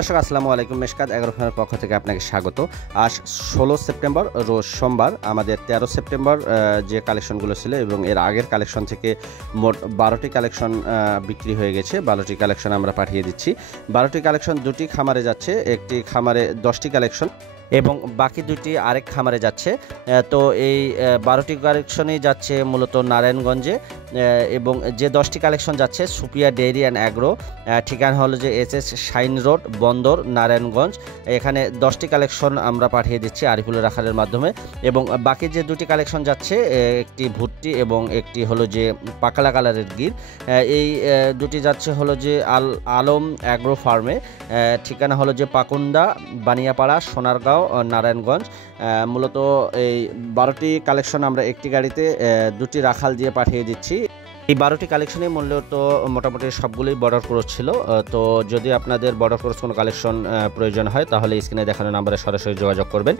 দর্শক আসসালামু আলাইকুম। মেশকাত এগ্রো ফার্মের পক্ষ থেকে আপনাকে স্বাগত। আজ 16 সেপ্টেম্বর রোজ সোমবার। আমাদের 13 সেপ্টেম্বর যে কালেকশনগুলো ছিল এবং এর আগের কালেকশন থেকে মোট 12টি কালেকশন বিক্রি হয়ে গেছে। 12টি কালেকশন আমরা পাঠিয়ে দিচ্ছি। 12টি কালেকশন দুটি খামারে যাচ্ছে, একটি খামারে 10টি কালেকশন এবং বাকি দুটি আরেক খামারে যাচ্ছে। তো এই 12টি কালেকশনই যাচ্ছে মূলত নারায়ণগঞ্জে এবং যে 10টি কালেকশন যাচ্ছে সুপিয়া ডেইরি অ্যান্ড অ্যাগ্রো, ঠিকানা হলো যে SS শাইন রোড বন্দর নারায়ণগঞ্জ। এখানে 10টি কালেকশন আমরা পাঠিয়ে দিচ্ছি আরিফুলের রাখালের মাধ্যমে এবং বাকি যে দুটি কালেকশন যাচ্ছে একটি ভুট্টি এবং একটি হলো যে পাকালা কালারের গির। এই দুটি যাচ্ছে হলো যে আলম অ্যাগ্রো ফার্মে, ঠিকানা হলো যে পাকুন্ডা বানিয়াপাড়া সোনারগাঁও নারায়ণগঞ্জ। মূলত এই 12টি কালেকশন আমরা একটি গাড়িতে দুটি রাখাল দিয়ে পাঠিয়ে দিচ্ছি। এই 12টি কালেকশনের মূল্য তো মোটামুটি সবগুলোই বর্ডার ক্রস ছিল। তো যদি আপনাদের বর্ডার ক্রস কোনো কালেকশন প্রয়োজন হয় তাহলে স্ক্রিনে দেখানো নাম্বারে সরাসরি যোগাযোগ করবেন।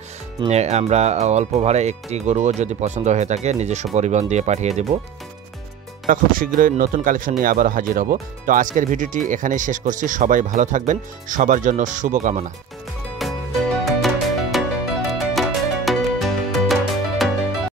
আমরা অল্প ভাড়ায় একটি গরুও যদি পছন্দ হয়ে থাকে নিজস্ব পরিবহন দিয়ে পাঠিয়ে দেব। খুব শীঘ্রই নতুন কালেকশন নিয়ে আবার হাজির হব। তো আজকের ভিডিওটি এখানেই শেষ করছি। সবাই ভালো থাকবেন, সবার জন্য শুভকামনা।